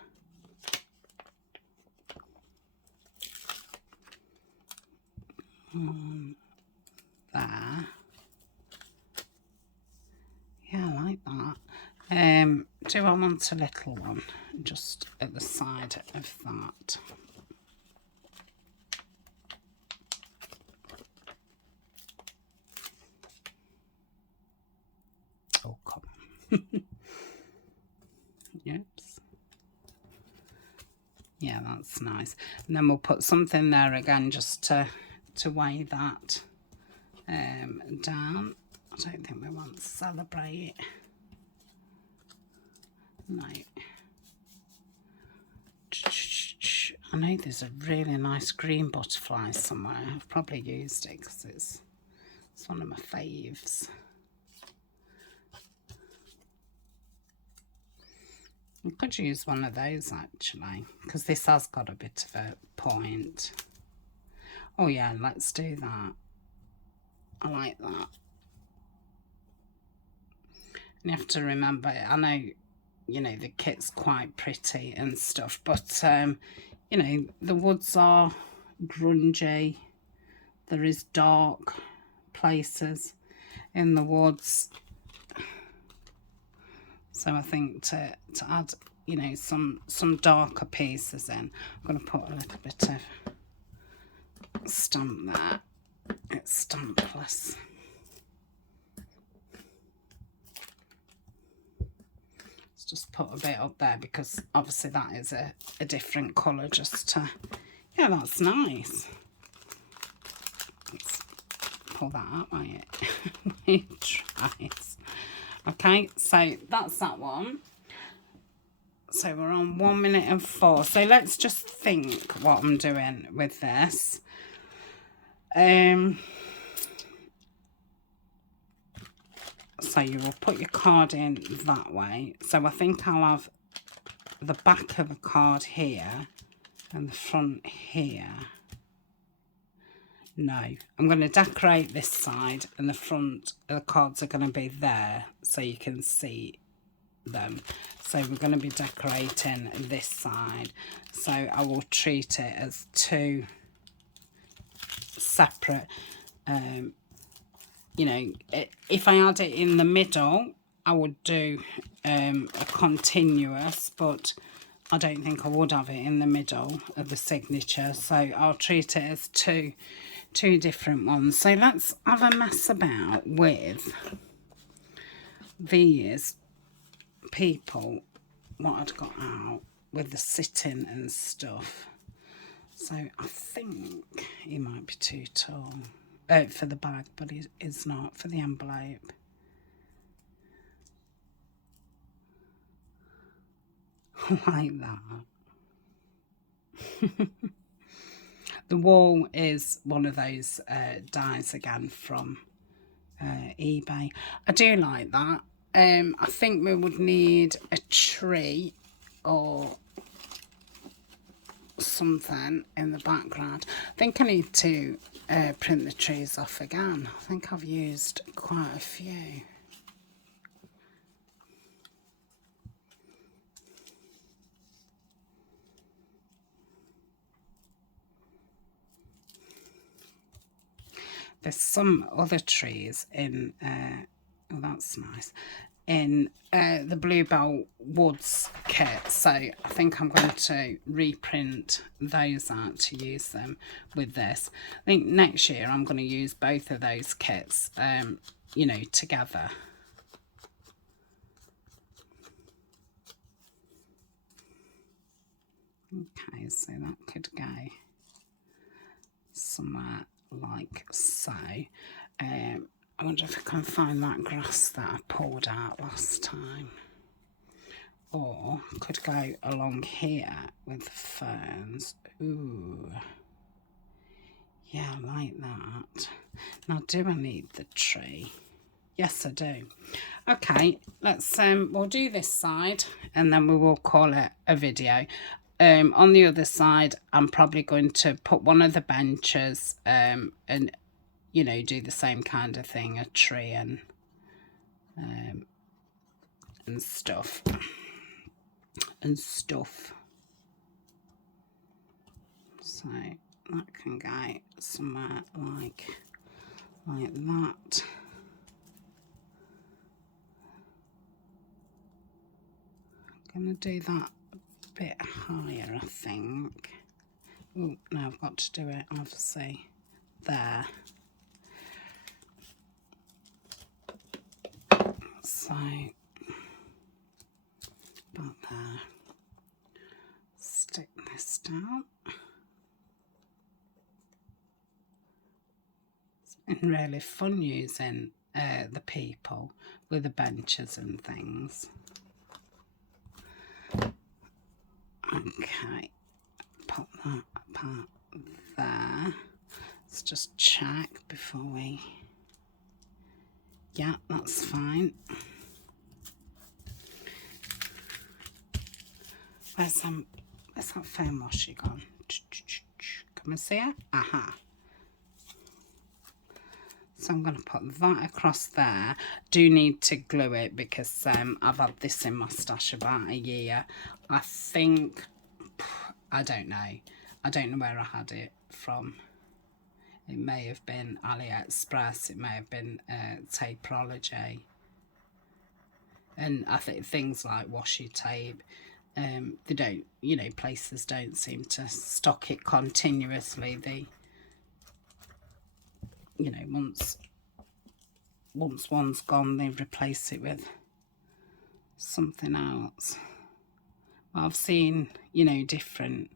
on there. Yeah, I like that. Do I want a little one just at the side of that? Oh, come on. Oops. Yeah, that's nice. And then we'll put something there again just to weigh that down. I don't think we want to celebrate. No. I know there's a really nice green butterfly somewhere. I've probably used it because it's one of my faves. I could use one of those actually, because this has got a bit of a point. Oh yeah, let's do that. I like that. And you have to remember, I know, you know, the kit's quite pretty and stuff, but you know, the woods are grungy. There is dark places in the woods. So I think to add, you know, some darker pieces in, I'm going to put a little bit of stamp there. It's stampless. Let's just put a bit up there because obviously that is a different colour just to, yeah, that's nice. Let's pull that out my tries. Okay, so that's that one. So we're on 1 minute and 4. So let's just think what I'm doing with this. So you will put your card in that way. So I think I'll have the back of the card here and the front here. No, I'm going to decorate this side and the front of the cards are going to be there so you can see them. So we're going to be decorating this side. So I will treat it as two separate, you know, if I had it in the middle, I would do a continuous, but I don't think I would have it in the middle of the signature. So I'll treat it as two different ones. So let's have a mess about with these people, what I'd got out with the sitting and stuff. So I think he might be too tall for the bag, but it is not for the envelope. like that. The wall is one of those dies again from eBay. I do like that. I think we would need a tree or something in the background. I think I need to print the trees off again. I think I've used quite a few. There's some other trees in, oh that's nice, in the Bluebell Woods kit, so I think I'm going to reprint those out to use them with this. I think next year I'm going to use both of those kits, you know, together. Okay, so that could go somewhere like so. I wonder if I can find that grass that I pulled out last time. Or could go along here with the ferns. Ooh. Yeah, I like that. Now, do I need the tree? Yes, I do. Okay, let's we'll do this side and then we will call it a video. On the other side, I'm probably going to put one of the benches and, you know, do the same kind of thing, a tree and stuff. So that can go somewhere like that. I'm going to do that a bit higher, I think. Oh, no, I've got to do it, obviously, there. So, about there. Stick this down. It's been really fun using the people with the benches and things. Okay, pop that apart there. Let's just check before we... Yeah, that's fine. Where's that foam washi gone? Can we see it? Aha. So I'm going to put that across there. Do need to glue it because I've had this in my stash about a year. I think, I don't know. I don't know where I had it from. It may have been AliExpress. It may have been Tapeology. And I think things like washi tape, they don't, you know, places don't seem to stock it continuously. They, you know, once one's gone, they replace it with something else. Well, I've seen, you know, different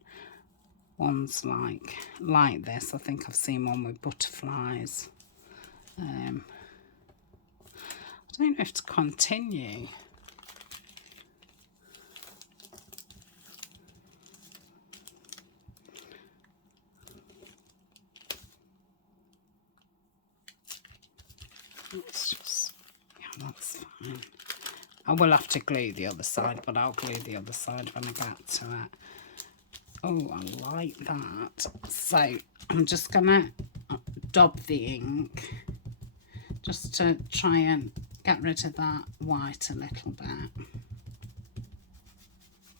ones like this. I think I've seen one with butterflies. I don't know if to continue. It's just, yeah, that's fine. I will have to glue the other side, but I'll glue the other side when I get to it. Oh, I like that. So I'm just gonna dab the ink just to try and get rid of that white a little bit.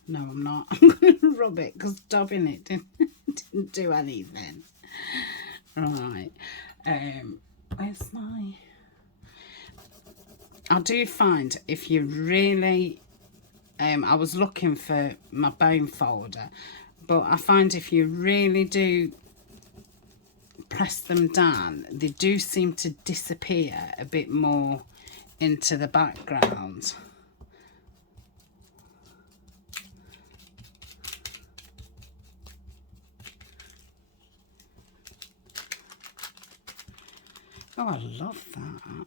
No, I'm not. I'm gonna rub it because dabbing it didn't do anything. Right. Where's my... I do find if you really... I was looking for my bone folder, but I find if you really do press them down, they do seem to disappear a bit more into the background. Oh, I love that.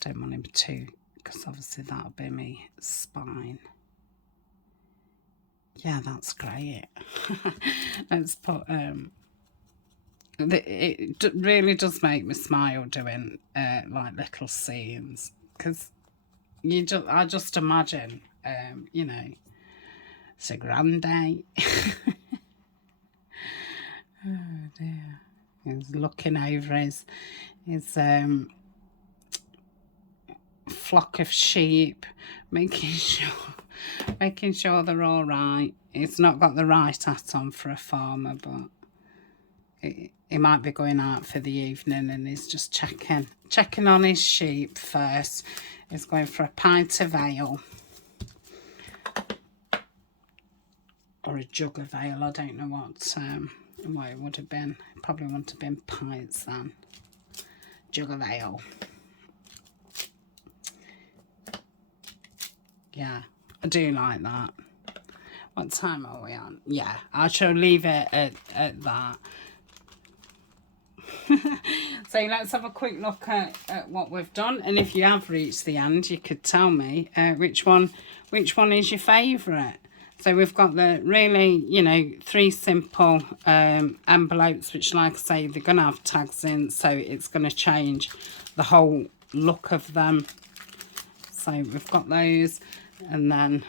Don't want him too, because obviously that'll be my spine. Yeah, that's great. Let's put it really does make me smile doing like little scenes, because I just imagine you know, it's a grand day. Oh dear. He's looking over his flock of sheep, making sure they're all right. He's not got the right hat on for a farmer, but he might be going out for the evening, and he's just checking on his sheep first. He's going for a pint of ale, or a jug of ale. I don't know what it would have been. It probably wouldn't have been pints then. Jug of ale. Yeah, I do like that. What time are we on? Yeah, I shall leave it at that. So let's have a quick look at what we've done, and if you have reached the end, you could tell me which one is your favourite. So we've got the really, you know, 3 simple envelopes, which, like I say, they're going to have tags in, so it's going to change the whole look of them. So we've got those, and then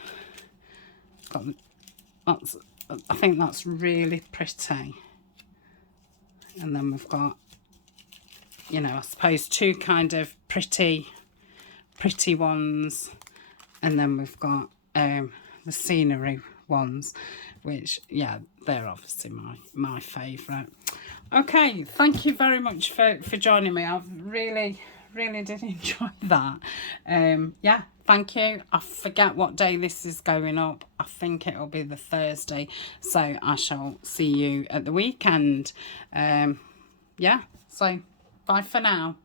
I think that's really pretty. And then we've got, you know, I suppose 2 kind of pretty ones, and then we've got the scenery ones, which, yeah, they're obviously my favourite. Okay, thank you very much for joining me. I've really did enjoy that. Yeah, thank you. I forget what day this is going up. I think it'll be the Thursday, so I shall see you at the weekend. Yeah, so bye for now.